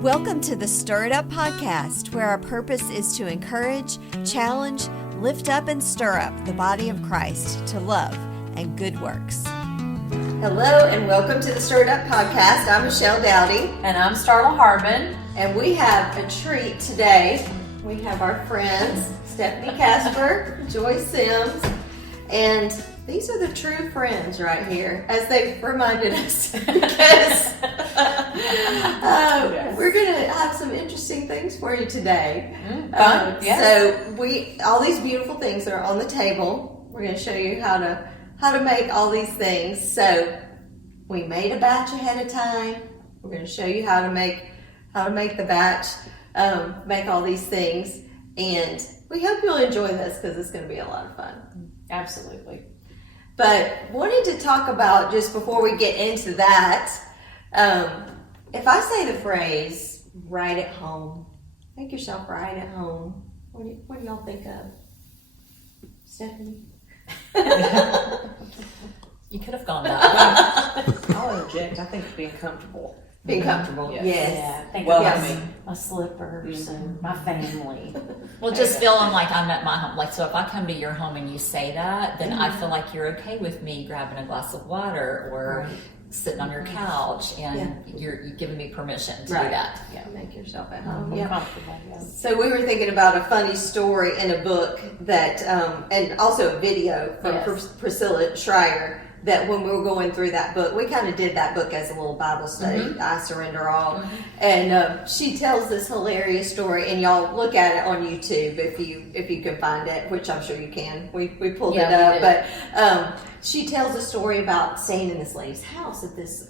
Welcome to the Stir It Up podcast, where our purpose is to encourage, challenge, lift up, and stir up the body of Christ to love and good works. Hello, and welcome to the Stir It Up podcast. I'm Michelle Dowdy. And I'm Starla Hardman. And we have a treat today. We have our friends, Stephanie Casper, Joy Sims, and these are the true friends right here, as they've reminded us, because we're going to have some interesting things for you today. Yes. So all these beautiful things are on the table. We're going to show you how to make all these things. So we made a batch ahead of time. We're going to show you how to make the batch, make all these things, and we hope you'll enjoy this because it's going to be a lot of fun. Absolutely. But wanted to talk about, just before we get into that, if I say the phrase, right at home, make yourself right at home, what do y'all think of? Stephanie? You could have gone that way. I'll interject. I think being comfortable. Being comfortable, yes. Yeah, think Welcoming. of my slippers and my family. Well, just feeling like I'm at my home. Like, so if I come to your home and you say that, then I feel like you're okay with me grabbing a glass of water or sitting on your couch, and you're giving me permission to do that. Yeah, make yourself at home. Comfortable, yeah. So we were thinking about a funny story in a book that, and also a video from Priscilla Schreier, that when we were going through that book, we kind of did that book as a little Bible study, I Surrender All. And she tells this hilarious story, and y'all look at it on YouTube if you can find it, which I'm sure you can. We pulled it up. But she tells a story about staying in this lady's house at this,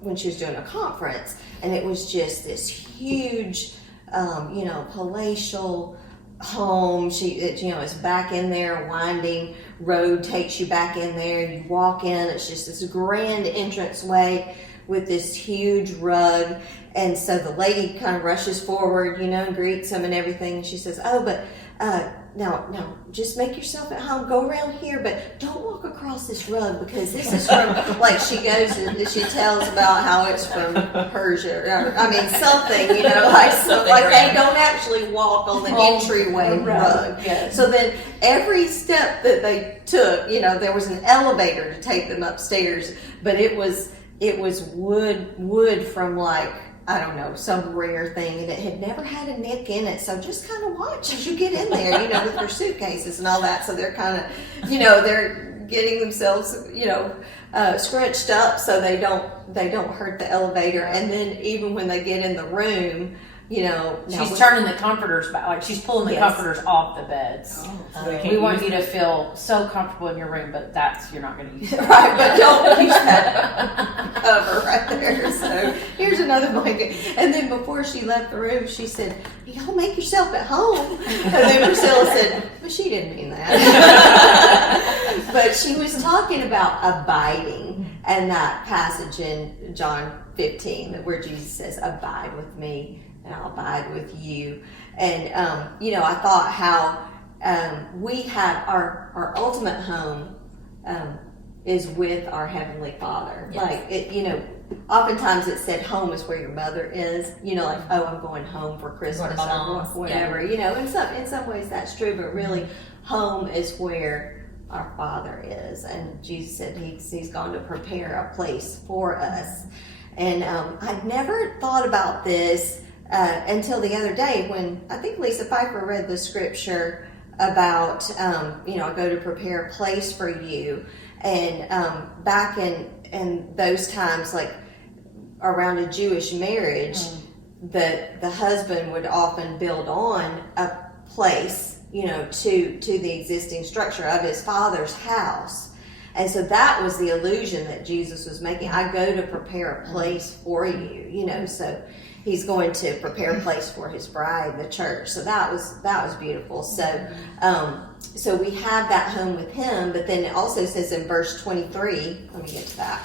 when she was doing a conference, and it was just this huge, palatial home. It's back in there, winding road takes you back in there. You walk in, it's just this grand entranceway with this huge rug. And so the lady kind of rushes forward, and greets him and everything. And she says, now just make yourself at home. Go around here, but don't walk across this rug, because this is from, like, she goes and she tells about how it's from Persia. I mean, something, like they don't actually walk on the entryway rug. Yes. So then every step that they took, there was an elevator to take them upstairs, but it was wood from, like, I don't know, some rare thing, and it had never had a nick in it. So just kind of watch as you get in there, with your suitcases and all that. So they're kind of, they're getting themselves, scrunched up so they don't hurt the elevator. And then even when they get in the room, she's turning the comforters back, like she's pulling the comforters off the beds. We want you to feel so comfortable in your room, but you're not going to use it. Right, but don't use that cover right there. So here's another blanket. And then before she left the room, she said, y'all make yourself at home. And then Priscilla said, well, she didn't mean that. But she was talking about abiding, and that passage in John 15 where Jesus says, abide with me and I'll abide with you. And, I thought how we have our ultimate home is with our Heavenly Father. Yes. Like, oftentimes it said home is where your mother is, like, oh, I'm going home for Christmas or whatever, in some ways that's true, but really home is where our Father is. And Jesus said he's gone to prepare a place for us. And I'd never thought about this until the other day, when I think Lisa Pfeiffer read the scripture about, I go to prepare a place for you. And back in those times, like around a Jewish marriage, the husband would often build on a place, to the existing structure of his father's house. And so that was the illusion that Jesus was making. I go to prepare a place for you, so he's going to prepare a place for his bride, the church. So that was beautiful. So so we have that home with him, but then it also says in verse 23, let me get to that.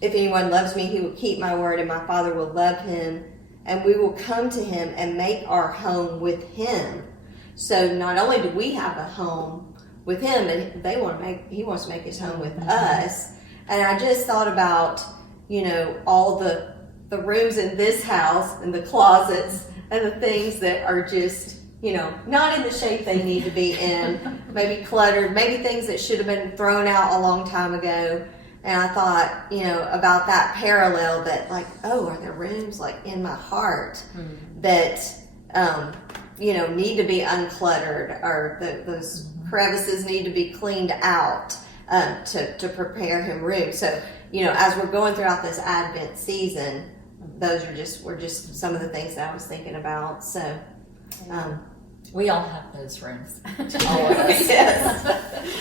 If anyone loves me, he will keep my word, and my Father will love him, and we will come to him and make our home with him. So not only do we have a home with him, and he wants to make his home with us. And I just thought about, all the the rooms in this house and the closets and the things that are just, not in the shape they need to be in, maybe cluttered, maybe things that should have been thrown out a long time ago. And I thought, about that parallel that are there rooms in my heart that, need to be uncluttered, or those crevices need to be cleaned out to prepare him room. So, as we're going throughout this Advent season, were just some of the things that I was thinking about. So, we all have those rooms. All of us. Yes.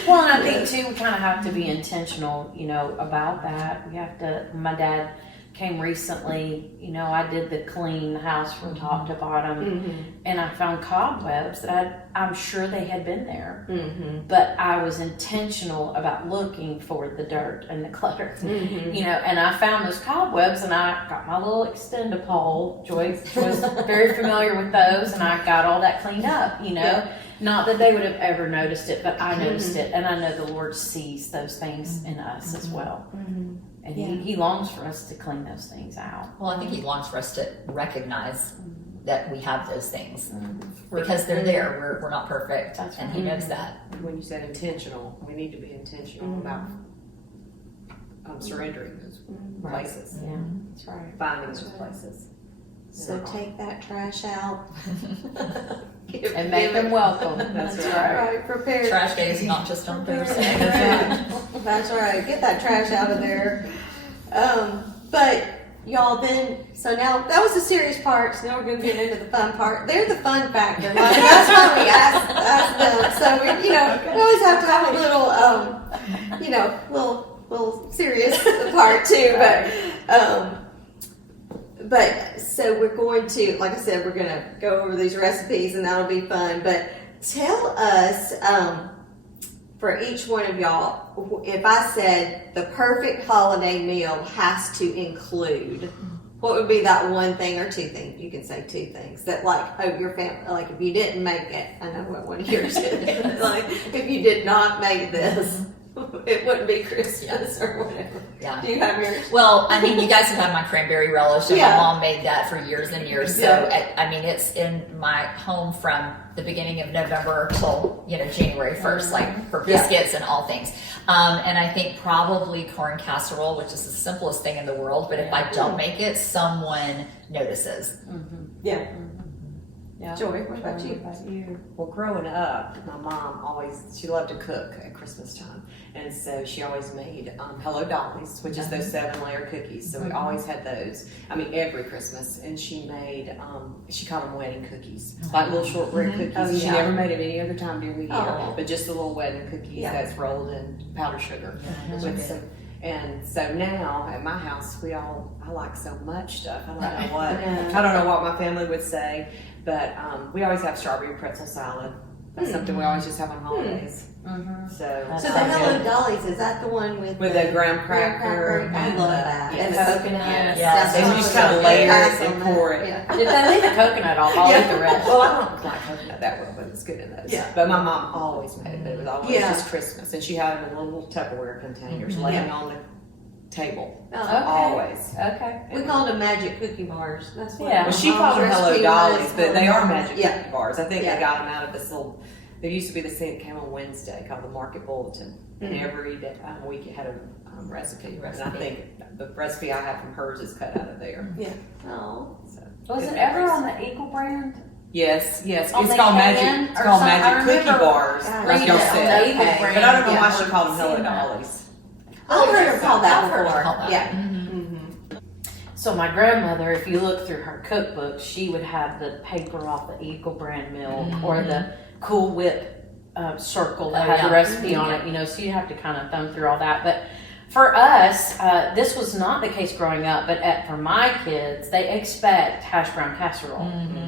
Well, and I think too, we kind of have to be intentional, about that. We have to. My dad came recently. I did the clean house from top to bottom, and I found cobwebs that I'm sure they had been there, but I was intentional about looking for the dirt and the clutter, and I found those cobwebs, and I got my little extend-a-pole. Joyce was very familiar with those, and I got all that cleaned up, Not that they would have ever noticed it, but I noticed it, and I know the Lord sees those things in us as well. And he longs for us to clean those things out. Well, I think he longs for us to recognize that we have those things because they're there. We're not perfect, and he knows that. When you said intentional, we need to be intentional about surrendering those places. Yeah, that's right. Finding those places. So take that trash out. And make them welcome. That's right. Right, prepare. Trash day is not just on Thursday. That's right. Get that trash out of there. But y'all, so now that was the serious part. So now we're going to get into the fun part. They're the fun factor. That's why we ask them. So we always have to have a little, little serious part too. But so we're going to, like I said, we're going to go over these recipes, and that'll be fun. But tell us, for each one of y'all, if I said the perfect holiday meal has to include, what would be that one thing or two things? You can say two things that, your family, if you didn't make it, I know what one of yours did. If you did not make this, it wouldn't be Christmas or whatever. Yeah. Do you have yours? Well, you guys have had my cranberry relish, and my mom made that for years and years. So, it's in my home from the beginning of November till, January 1st, for biscuits and all things. And I think probably corn casserole, which is the simplest thing in the world, but if I don't make it, someone notices. Yeah. Yeah. Joy, what about you? Well, growing up, my mom she loved to cook at Christmas time. And so she always made Hello Dollies, which is those 7-layer cookies. So we always had those. Every Christmas. And she made, she called them wedding cookies. Like little shortbread cookies. Oh, yeah. She never made them any other time during the year. Oh. But just the little wedding cookies that's rolled in powdered sugar. And so now at my house, I like so much stuff. I don't know what my family would say, but we always have strawberry pretzel salad. That's something we always just have on holidays. So the Hello Dollies, is that the one with the graham cracker? I love that. And the coconut. Yeah. And we just kind of layer it and pour it. Yeah. If they leave the coconut off, I'll eat the rest. Well, I don't like coconut that well, but it's good in those. Yeah. But my mom always made it, but it was always just Christmas. And she had it in little Tupperware containers laying on the table. Oh, Okay. Always. Okay. We called them magic cookie bars. That's what Yeah. Well, she my called them mom's Hello recipe Dollies, was. but they are magic Yeah. cookie bars. I think Yeah. they got them out of this little. There used to be this thing that came on Wednesday called the Market Bulletin, and every day, week it had a recipe. And I think the recipe I have from hers is cut out of there. Yeah. Oh. So, Was it ever on the Eagle brand? Yes. It's On called the magic. can It's or called something? I magic cookie remember bars, like y'all reading it on said. the Eagle brand. But I don't know why Yeah. she called them Hello Seeing that. Dollies. I've heard her call that I've heard her before. call that. Yeah. So my grandmother, if you look through her cookbook, she would have the paper off the Eagle brand milk or the Cool Whip circle that had the recipe on it, so you have to kind of thumb through all that. But for us, this was not the case growing up, but for my kids, they expect hash brown casserole,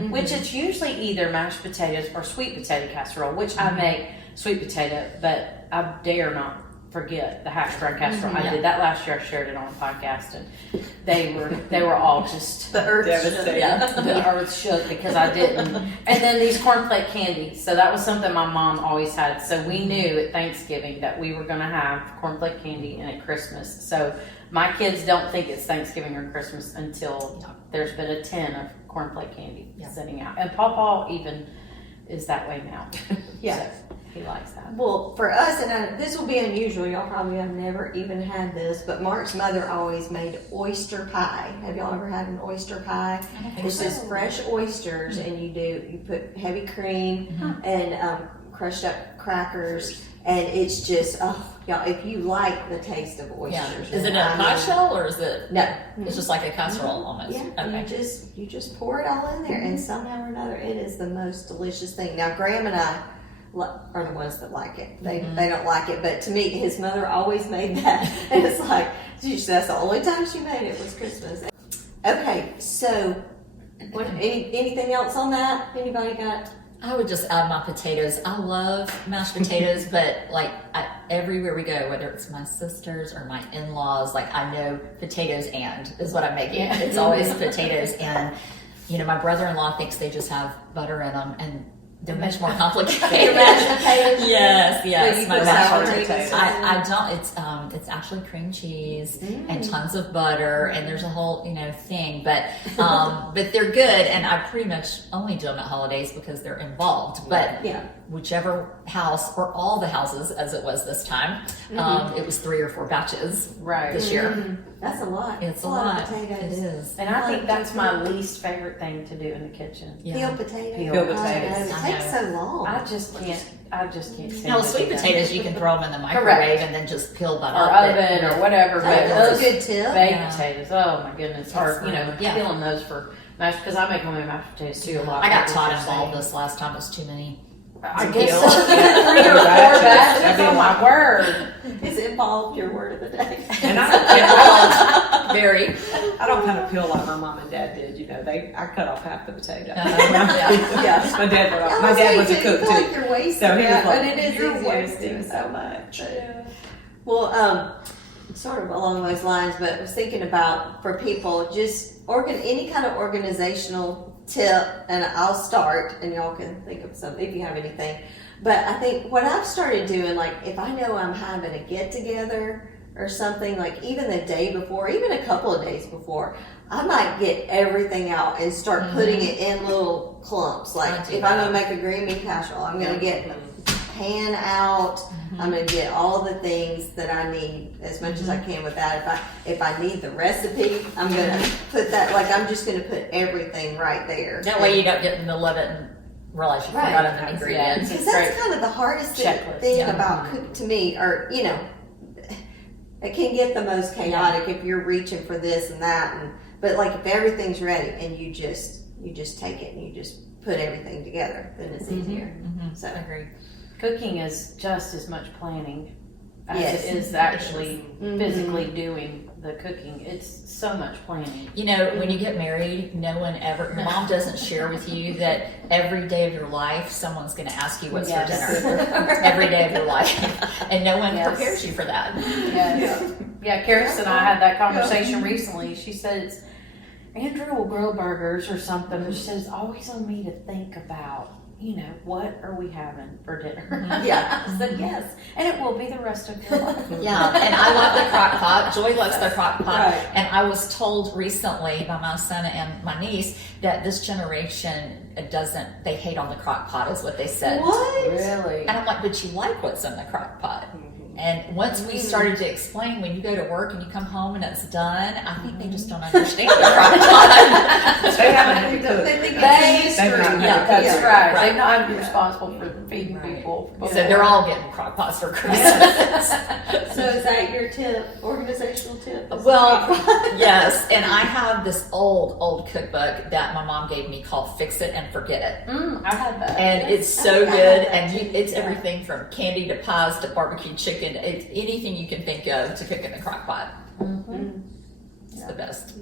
which it's usually either mashed potatoes or sweet potato casserole, which I make sweet potato, but I dare not forget the hash brown casserole. I did that last year. I shared it on a podcast, and they were all just The earth Devastated. the earth shook because I didn't. And then these cornflake candies. So that was something my mom always had. So we knew at Thanksgiving that we were going to have cornflake candy and at Christmas. So my kids don't think it's Thanksgiving or Christmas until there's been a tin of cornflake candy sitting out. And Pawpaw even is that way now. Yeah. So he likes that. Well, for us, and this will be unusual, y'all probably have never even had this, but Mark's mother always made oyster pie. Have y'all ever had an oyster pie? It's just fresh oysters, and you put heavy cream and crushed up crackers, and it's just, y'all, if you like the taste of oysters. Is it a pie shell or is it? No. It's just like a casserole almost. Yeah, Okay. you just pour it all in there, and somehow or another, it is the most delicious thing. Now, Graham and I are the ones that like it. They don't like it, but to me, his mother always made that, and it's like that's the only time she made it was Christmas. Okay, so anything else on that? Anybody got? I would just add my potatoes. I love mashed potatoes, but like everywhere we go, whether it's my sisters or my in-laws, like I know potatoes is what I'm making. It's always potatoes, and my brother-in-law thinks they just have butter in them, and they're much more complicated. Your mashed potatoes? Yes. My mashed potatoes. I don't. It's actually cream cheese and tons of butter, and there's a whole thing. But they're good, and I pretty much only do them at holidays because they're involved. But whichever house or all the houses, as it was this time, it was 3 or 4 batches this year. That's a lot. It's a lot. Of potatoes. It is. And I think that's my least favorite thing to do in the kitchen. Peeled potatoes. Peeled potatoes. It takes so long. I just can't stand No, it. sweet potatoes you can throw them in the microwave and then just peel them or up. oven or whatever. But That's those a good tip. baked potatoes, oh my goodness, or Yeah. peeling those for mashed, because I make homemade mashed potatoes too a lot. I got like taught what you're involved saying. this last time. It was too many. I to guess peel. so. 3 or 4 batches. Oh my word! Is involved your word of the day? And I Very. don't kind of peel like my mom and dad did. I cut off half the potato. Yeah. My dad was a cook Like too. you're wasting So he was it, but like, it is "You're easier to wasting do so much." Well, sort of along those lines, but I was thinking about for people just any kind of organizational tip, and I'll start, and y'all can think of something if you have anything. But I think what I've started doing, like if I know I'm having a get together or something, like even the day before, even a couple of days before, I might get everything out and start putting it in little clumps. Like if I'm gonna make a green bean casserole, I'm gonna get pan out. I'm gonna get all the things that I need as much as I can with that. If I need the recipe, I'm gonna put that. Like I'm just gonna put everything right there. That way you don't get in the middle of it and realize you forgot an ingredient. Because that's kind of the hardest thing about cook to me, or it can get the most chaotic if you're reaching for this and that, but like if everything's ready and you just take it and you just put everything together, then it's easier. So I agree. Cooking is just as much planning as Yes. it is actually physically doing the cooking. It's so much planning. When you get married, your mom doesn't share with you that every day of your life, someone's going to ask you what's for dinner. Every day of your life. And no one prepares you for that. Yeah, Karis and I had that conversation recently. She said, Andrew will grill burgers or something, but she says, it's always on me to think about, what are we having for dinner? I said, yes. And it will be the rest of your life. Yeah, and I love the crock pot. Joy loves the crock pot. Right. And I was told recently by my son and my niece that this generation they hate on the crock pot is what they said. what? Really? And I'm like, but you like what's in the crock pot. And once we started to explain, when you go to work and you come home and it's done, I think they just don't understand the crock pot. They haven't had to cook. They think They- it's a mystery. That's Yeah. right. Right. They're not responsible for feeding people. So they're all getting crock pots for Christmas. So is that your tip, organizational tip? Well, yes, and I have this old cookbook that my mom gave me called Fix It and Forget It. I had that. And it's so good, and it's everything from candy to pies to barbecue chicken. It's anything you can think of to cook in the crock pot. It's the best.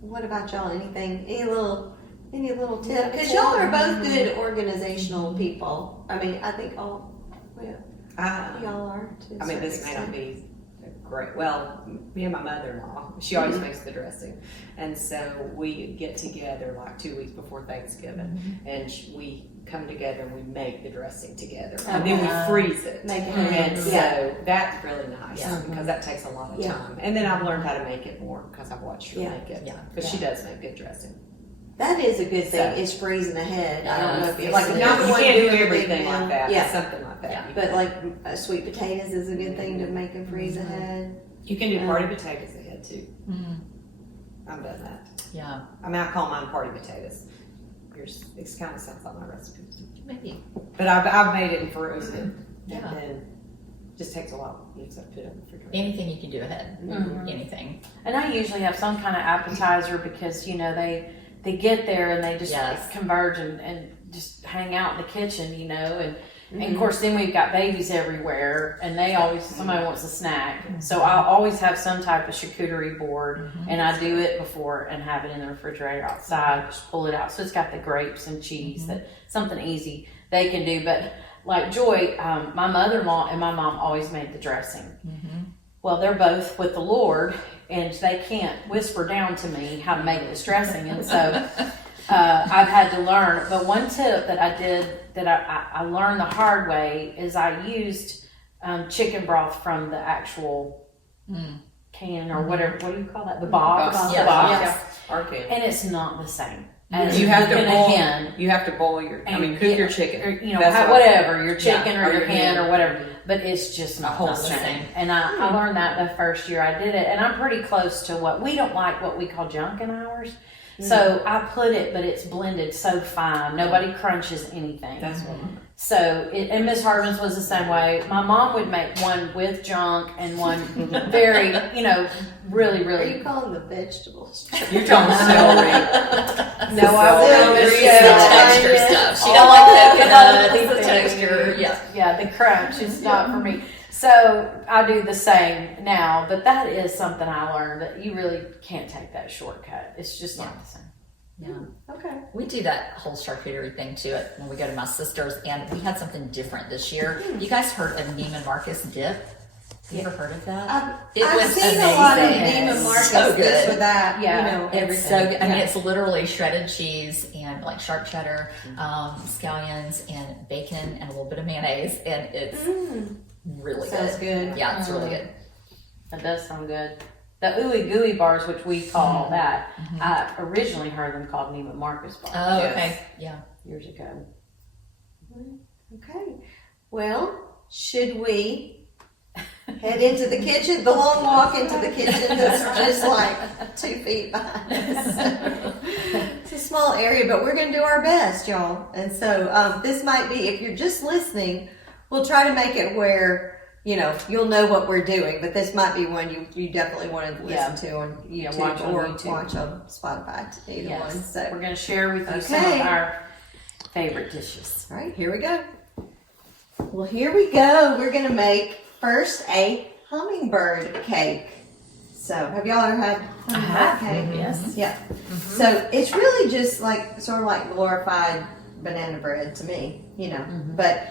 What about y'all? Any little tip? Because y'all are both good organizational people. I mean, I think Y'all are too. I mean, this may not be great. Well, me and my mother-in-law, she always makes the dressing, and so we get together like 2 weeks before Thanksgiving, and we come together and we make the dressing together, and then we freeze it. And so that's really nice because that takes a lot of time. And then I've learned how to make it more because I've watched her make it. Because she does make good dressing. That is a good thing. Is freezing ahead. I don't know if it's Like not you can't do everything meal. like that. Yeah, something like that. But like sweet potatoes is a good thing to make and freeze ahead. You can do party potatoes ahead too. Mm-hmm. I've done that. Yeah. I mean, I call mine party potatoes. Yours, it kind of sounds like my recipe. Maybe. But I've made it and frozen. Yeah. And then it just takes a while. You just have to put it in the refrigerator. Anything you can do ahead. Mhm. Anything. And I usually have some kind of appetizer because, you know, they get there and they just converge and just hang out in the kitchen, you know, and of course then we've got babies everywhere and they always, somebody wants a snack. So I always have some type of charcuterie board and I do it before and have it in the refrigerator outside, just pull it out. So it's got the grapes and cheese, that something easy they can do. But like Joy, my mother-in-law and my mom always made the dressing. Well, they're both with the Lord, and they can't whisper down to me how to make this dressing, and so I've had to learn. But one tip that I did that I learned the hard way is I used chicken broth from the actual can or whatever. What do you call that? The box. Yeah. The box. Yeah. Our can. And it's not the same. As You have to cooking a boil. hen. You have to boil your. I mean, cook your chicken. Or, you know, That's what- whatever your chicken Yeah, or or your your hen hen. or whatever. But it's just not the same. And I learned that the first year I did it, and I'm pretty close to what we don't like what we call junk in ours. So I put it, but it's blended so fine. Nobody crunches anything. That's what. So, and Miss Hartman's was the same way. My mom would make one with junk and one very, you know, really, Are really. you calling the vegetables? You're talking celery. No, I will. It's Yeah. the texture Yeah. stuff. She Oh, don't like I coconut. love The texture. Yeah. Yeah, the crunch is not for me. So I do the same now, but that is something I learned that you really can't take that shortcut. It's just not the same. Yeah. Okay. We do that whole charcuterie thing too when we go to my sister's, and we had something different this year. You guys heard of Neiman Marcus dip? You ever heard of that? I've seen a lot of Neiman Marcus So this good. or that. Yeah. You know, It's everything. so good. I mean, it's literally shredded cheese and like sharp cheddar, scallions, and bacon, and a little bit of mayonnaise, and it's really Sounds good. Yeah, it's really good. That does sound good. The ooey gooey bars, which we call that, I originally heard them called Neiman Marcus bars. Oh, Yes. okay. Yeah. Years ago. Okay. Well, should we head into the kitchen? The long walk into the kitchen that's just like 2 feet behind us. It's a small area, but we're going to do our best, y'all. And so this might be, if you're just listening, we'll try to make it where, you know, you'll know what we're doing, but this might be one you definitely want to listen to on YouTube watch on or YouTube. watch on Spotify, either one. So, We're going to share with you some Okay. of our favorite dishes. all right, here we go. Well, here we go. We're going to make first a hummingbird cake. So, have y'all ever had hummingbird cake? Yes. Yeah. So, it's really just like, sort of like glorified banana bread to me, you know. But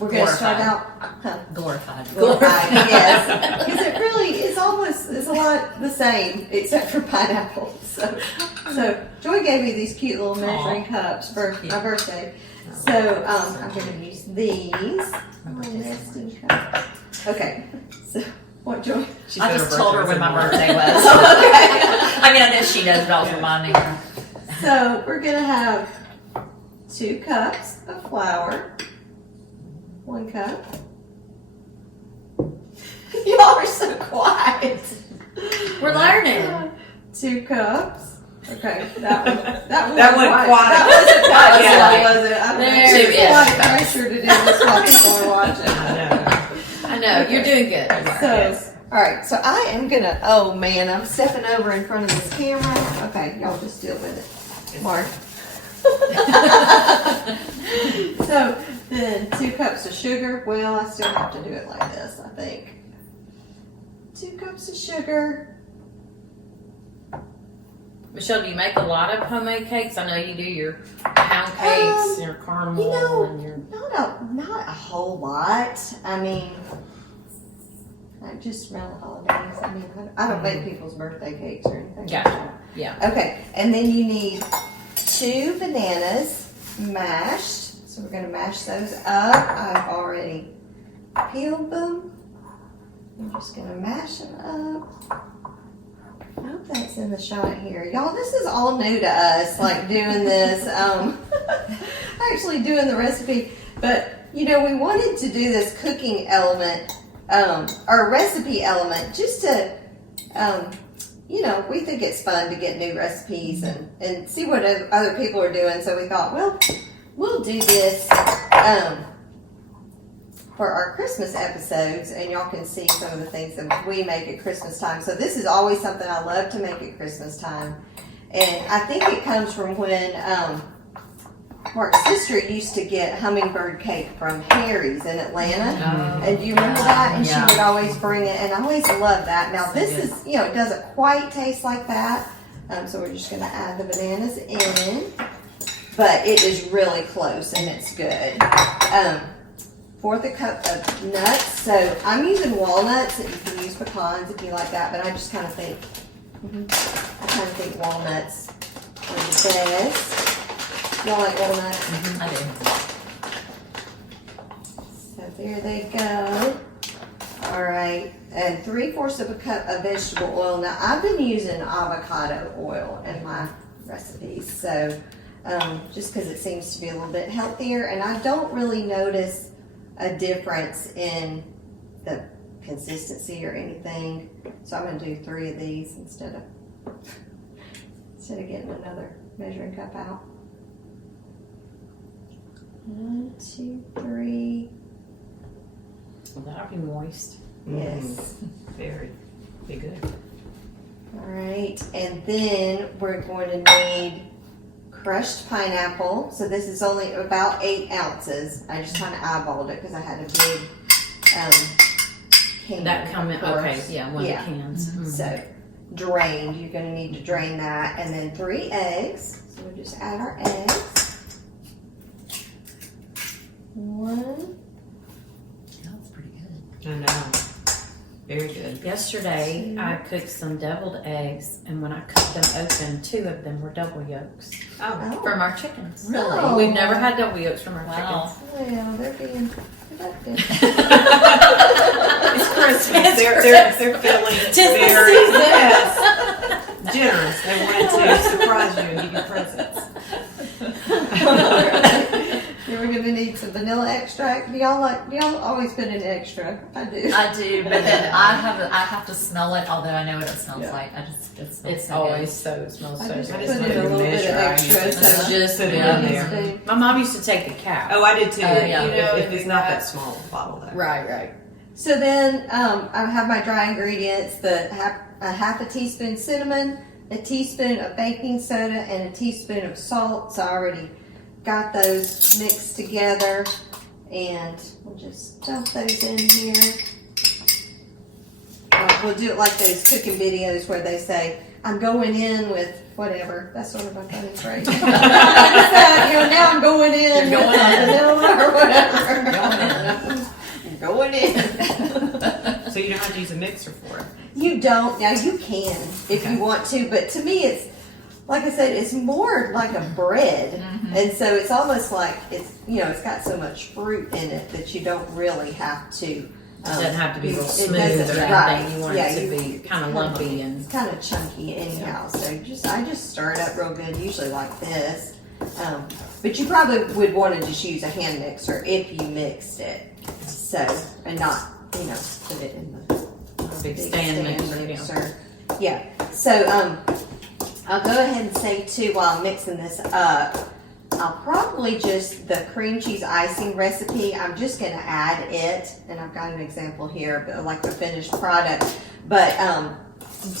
we're going to start out Glorified. glorified, yes, because it really is almost it's a lot the same except for pineapple. So Joy gave me these cute little measuring cups for my birthday. So I'm going to use these little nesting cups. Okay, so what, Joy? I just told her when my birthday was. I mean, I know she does, but I was reminding her. So we're going to have 2 cups of flour. 1 cup. Y'all are so quiet. We're learning. 2 cups. Okay, that one. That That wasn't quiet. That wasn't quiet, Yeah. was it? I don't know. There There's it a lot of pressure to do this while people are watching. I know, you're doing good. So, all right. So I am gonna. Oh man, I'm stepping over in front of this camera. Okay, y'all just deal with it, Mark. So then 2 cups of sugar. Well, I still have to do it like this, I think. 2 cups of sugar. Michelle, do you make a lot of homemade cakes? I know you do your pound cakes, your caramel, you know, and your. not a whole lot. I mean, just around the holidays. I mean, I don't make people's birthday cakes or anything. Gotcha. Yeah. Okay, and then you need 2 bananas mashed. So we're gonna mash those up. I've already peeled them. I'm just gonna mash them up. I hope that's in the shot here. Y'all, this is all new to us, like doing this, actually doing the recipe. But, you know, we wanted to do this cooking element, or recipe element, just to, you know, we think it's fun to get new recipes and see what other people are doing. So we thought, well, we'll do this for our Christmas episodes, and y'all can see some of the things that we make at Christmas time. So this is always something I love to make at Christmas time. And I think it comes from when Mark's sister used to get hummingbird cake from Harry's in Atlanta. And do you remember that? And she would always bring it, and I always loved that. Now this is, you know, it doesn't quite taste like that. So we're just gonna add the bananas in, but it is really close and it's good. 1/4 cup of nuts. So I'm using walnuts. You can use pecans if you like that, but I just kind of think, walnuts are the best. Y'all like walnuts? I do. So there they go. All right, and 3/4 cup of vegetable oil. Now I've been using avocado oil in my recipes, so just because it seems to be a little bit healthier, and I don't really notice a difference in the consistency or anything. So I'm going to do 3 of these instead of getting another measuring cup out. 1, 2, 3. Well, that'll be moist. Yes. Very be good. All right, and then we're going to need crushed pineapple. So this is only about 8 ounces. I just kind of eyeballed it because I had a big can. That come in, okay, one Yeah. of the cans. So drained, you're going to need to drain that. And then 3 eggs. So we'll just add our eggs. 1. That's pretty good. I know. Very good. Yesterday, I cooked some deviled eggs, and when I cut them open, 2 of them were double yolks Oh, from our chickens. Really? Oh. We've never had double yolks from our Wow. Well, they're being productive. it's Christmas. It's They're feeling Tis the very season. yes, generous. They wanted to surprise you and give you presents. We're going to need some vanilla extract. Do y'all always put in extra? I do. I do, but then I have to smell it, although I know what it smells like. It smells It's so always good. smells I so just good. put in a little bit of extra. It's So just Put it in in there. there. My mom used to take the cow. Oh, I did too. yeah. If it's not that small bottle, though. Right. So then I have my dry ingredients, a half a teaspoon cinnamon, a teaspoon of baking soda, and a teaspoon of salt. So I already got those mixed together, and we'll just dump those in here. We'll do it like those cooking videos where they say, I'm going in with whatever. That's sort of my funny phrase. Now I'm going in You're going with in. vanilla or whatever. Going in. Going in. So you don't have to use a mixer for it. You don't. Now you can if you want to, but to me it's, like I said, it's more like a bread. And so it's almost like it's got so much fruit in it that you don't really have to. It doesn't have to be real it smooth or doesn't- anything. right. You want it to be kind of lumpy and. It's kind of chunky anyhow. So I just stir it up real good, usually like this. But you probably would want to just use a hand mixer if you mixed it. So, and not, put it in the Big stand mixer. Yeah. So, I'll go ahead and say too, while I'm mixing this up, I'll probably just, the cream cheese icing recipe, I'm just going to add it, and I've got an example here, but like the finished product. But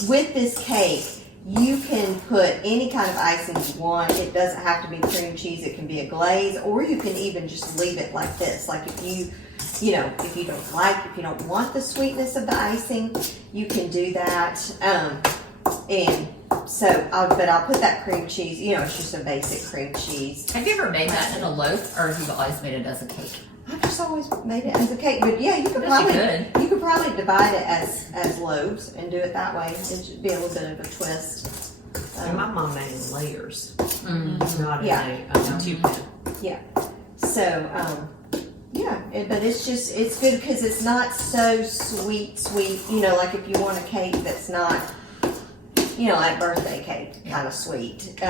with this cake, you can put any kind of icing you want. It doesn't have to be cream cheese. It can be a glaze, or you can even just leave it like this. Like if you don't want the sweetness of the icing, you can do that. And But I'll put that cream cheese, it's just a basic cream cheese. Have you ever made that in a loaf, or have you always made it as a cake? I've just always made it as a cake, but yeah, you could probably divide it as loaves and do it that way. It should be a little bit of a twist. And my mom made in layers, Mm-hmm. not in a two-pan. So, but it's good because it's not so sweet, like if you want a cake that's not, like birthday cake, kind of sweet.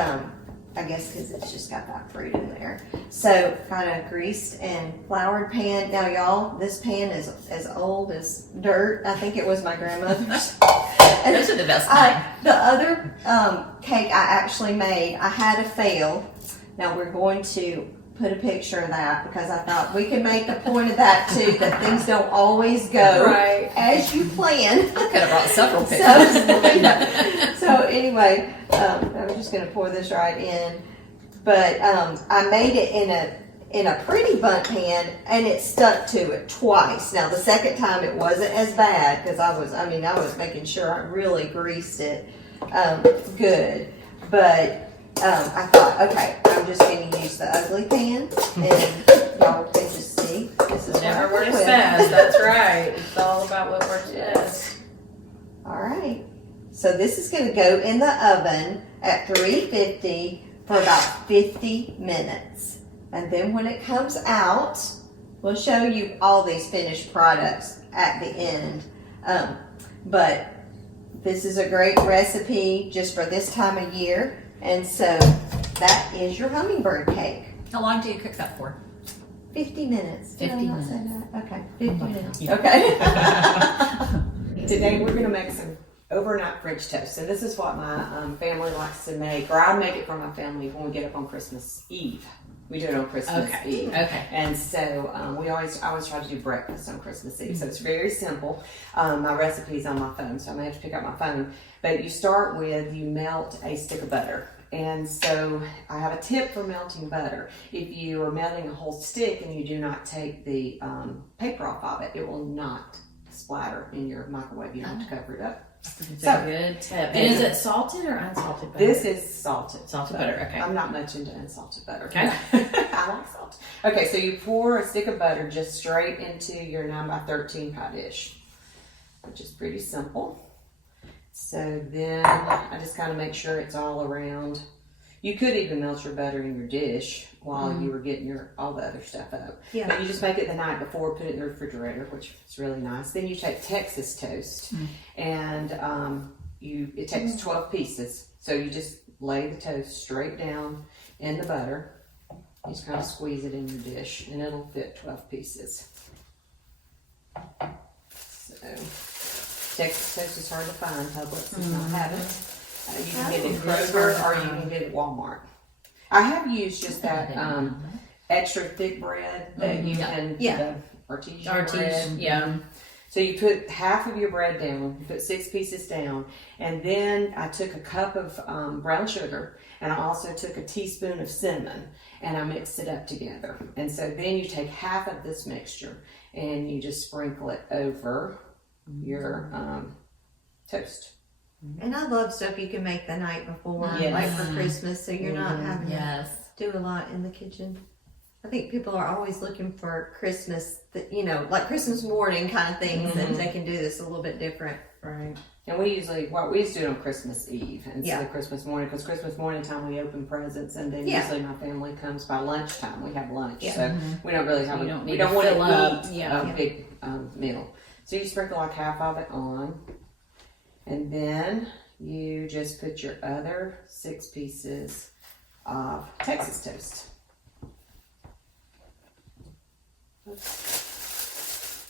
I guess because it's just got that fruit in there. So, kind of greased and floured pan. Now, y'all, this pan is as old as dirt. I think it was my grandmother's. Those are the best kind. The other cake I actually made, I had a fail. Now, we're going to put a picture of that because I thought we can make the point of that too, that things don't always go as you plan. I could have brought several pictures. So anyway, I'm just going to pour this right in. But I made it in a pretty bundt pan, and it stuck to it twice. Now the second time it wasn't as bad because I was making sure I really greased it good. But I thought, okay, I'm just going to use the ugly pan, and y'all can just see. This is Never what I works work with. best. That's right. It's all about what works best. All right. So this is going to go in the oven at 350 for about 50 minutes. And then when it comes out, we'll show you all these finished products at the end. But this is a great recipe just for this time of year. And so that is your hummingbird cake. How long do you cook that for? 50 minutes. 50 Did I not say minutes. that? Okay, 50 minutes. Yeah. Okay. Today we're going to make some overnight French toast. So this is what my family likes to make, or I make it for my family when we get up on Christmas Eve. We do it on Christmas Eve. Okay. And so I always try to do breakfast on Christmas Eve. So it's very simple. My recipe's on my phone, so I may have to pick up my phone. But you melt a stick of butter. And so I have a tip for melting butter. If you are melting a whole stick and you do not take the paper off of it, it will not splatter in your microwave. You don't have to cover it up. It's a good tip. And is it salted or unsalted butter? This is salted. Salted butter, okay. I'm not much into unsalted butter. Okay. I like salt. Okay, so you pour a stick of butter just straight into your 9x13 pie dish, which is pretty simple. So then I just kind of make sure it's all around. You could even melt your butter in your dish while you were getting all the other stuff up. Yeah. But you just make it the night before, put it in the refrigerator, which is really nice. Then you take Texas toast, and it takes 12 pieces. So you just lay the toast straight down in the butter. You just kind of squeeze it in your dish, and it'll fit 12 pieces. So Texas toast is hard to find. Publix does not have it. You can get it at Kroger or you can get it at Walmart. I have used just that extra thick bread that you can, the artesian bread. Yeah. So you put half of your bread down, you put 6 pieces down, and then I took a cup of brown sugar, and I also took a teaspoon of cinnamon, and I mixed it up together. And so then you take half of this mixture, and you just sprinkle it over your toast. And I love stuff you can make the night before, Yes. like for Christmas, so you're not having Yes. to do a lot in the kitchen. I think people are always looking for Christmas, like Christmas morning kind of things, and they can do this a little bit different. Right. And we used to do it on Christmas Eve instead of Christmas morning, because Christmas morning time we open presents, and then usually my family comes by lunchtime. We have lunch, so we don't really have we don't want to eat a big meal. So you sprinkle like half of it on, and then you just put your other 6 pieces of Texas toast.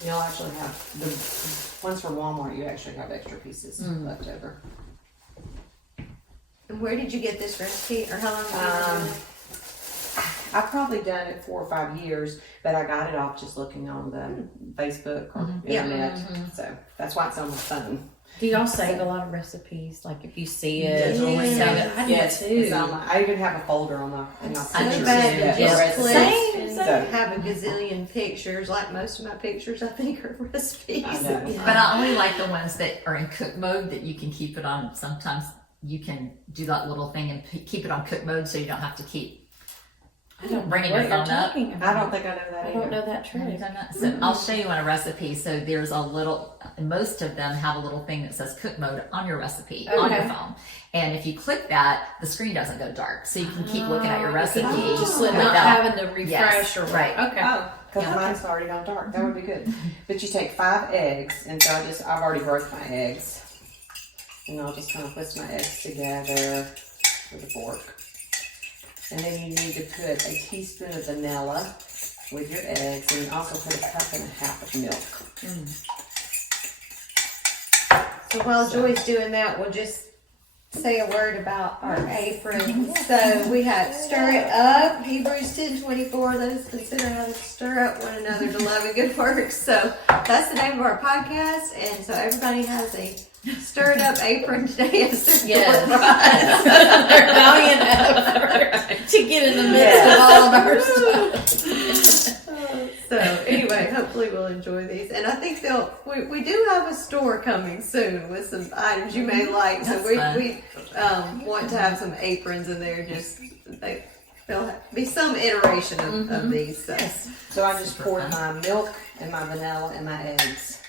You'll actually have the ones from Walmart. You actually have extra pieces left over. And where did you get this recipe, or how long have you been doing it? I've probably done it 4 or 5 years, but I got it off just looking on the Facebook or internet. So that's why it's on my phone. Do y'all save a lot of recipes? Like if you see it, Yeah. or save it? I do It's too. on I even have a folder on my pictures. bad Yeah, to just recipes. click. So- Have a gazillion pictures. Like most of my pictures, I think are recipes. I know. But I only like the ones that are in cook mode that you can keep it on sometimes you can do that little thing and keep it on cook mode so you don't have to keep I don't bringing know your what you're phone up. talking I about. don't think I know that I either. don't know that Have you trick. done that? So I'll show you on a recipe. So there's a little, most of them have a little thing that says cook mode on your recipe, on your Okay. phone. And if you click that, the screen doesn't go dark. So you can keep looking at your recipe. Just with not that. having to refresh Yes, or what. right. Okay. Oh, because Yeah. mine's already gone dark. That would be good. But you take 5 eggs, and so I've already broke my eggs. And I'll just kind of whisk my eggs together with a fork. And then you need to put a teaspoon of vanilla with your eggs, and also put a cup and a half of milk. So while Joy's doing that, we'll just say a word about our apron. So we have stir it up. Hebrews 10:24. Let us consider how to stir up one another to love and good works. So that's the name of our podcast. And so everybody has a stirred up apron today as they're Yes. doing fries. They're valiant effort to get in the midst of all of our stuff. So anyway, hopefully we'll enjoy these, and I think we do have a store coming soon with some items you may like. So That's we want to have some aprons in there. Just there'll be some iteration of these. So. So I just poured my milk and my vanilla and my eggs.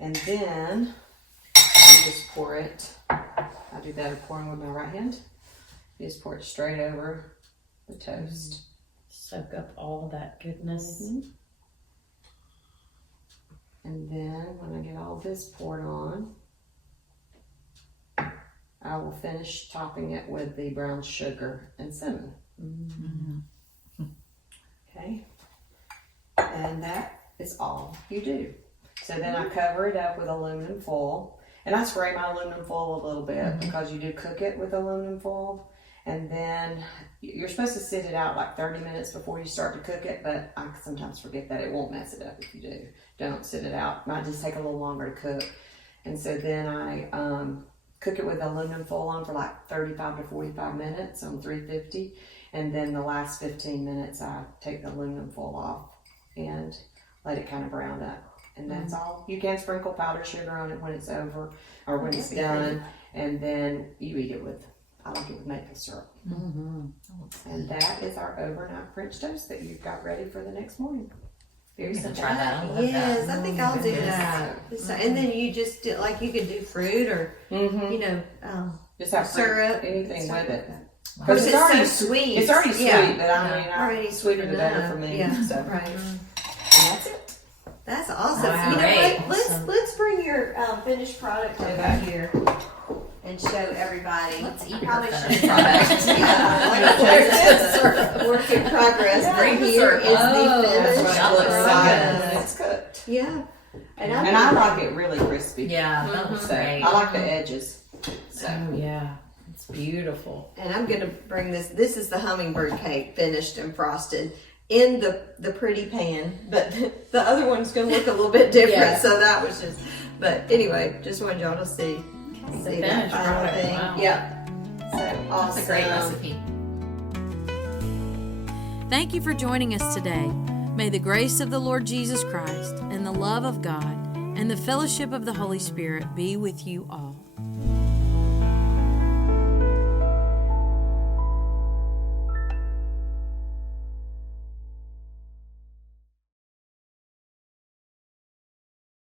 And then you just pour it. I do better pouring with my right hand. You just pour it straight over the toast. Soak up all that goodness. And then when I get all this poured on, I will finish topping it with the brown sugar and cinnamon. Okay. And that is all you do. So then I cover it up with aluminum foil. And I spray my aluminum foil a little bit because you do cook it with aluminum foil. And then you're supposed to sit it out like 30 minutes before you start to cook it, but I sometimes forget that. It won't mess it up if you do. Don't sit it out. It might just take a little longer to cook. And so then I cook it with aluminum foil on for like 35 to 45 minutes on 350. And then the last 15 minutes I take the aluminum foil off and let it kind of brown up. And that's all. You can sprinkle powdered sugar on it when it's over or when it's done. And then you eat it with, I like it with maple syrup. And that is our overnight French toast that you've got ready for the next morning. Very I'm gonna simple. try that. I love Yes, that. I think I'll do goodness. that. And then you just do, like you could do fruit or you know Just have syrup, anything stuff with like it. that. Of Because course, it's it's already so sweet. It's already sweet, Yeah. but I mean, Already sweeter the better for me. Yeah, So. right. And that's it. That's awesome. Wow, You know great. what? Let's bring your finished product over here and show everybody. Let's eat I your probably finished should- product. Yeah, like I said, work in progress. Bring Right the here syrup. is the Oh, That's finished what that it looks looks like product. when it's cooked. Yeah, and And I like it really crispy. Yeah, that looks So great. I like the edges. So Oh yeah, it's beautiful. And I'm gonna bring this. This is the hummingbird cake, finished and frosted in the pretty pan, but the other one's gonna look a little bit different. Yeah. So that was just. But anyway, just wanted y'all to see that finished final product, thing. wow. Yep. So awesome. It's a great recipe. Thank you for joining us today. May the grace of the Lord Jesus Christ and the love of God and the fellowship of the Holy Spirit be with you all.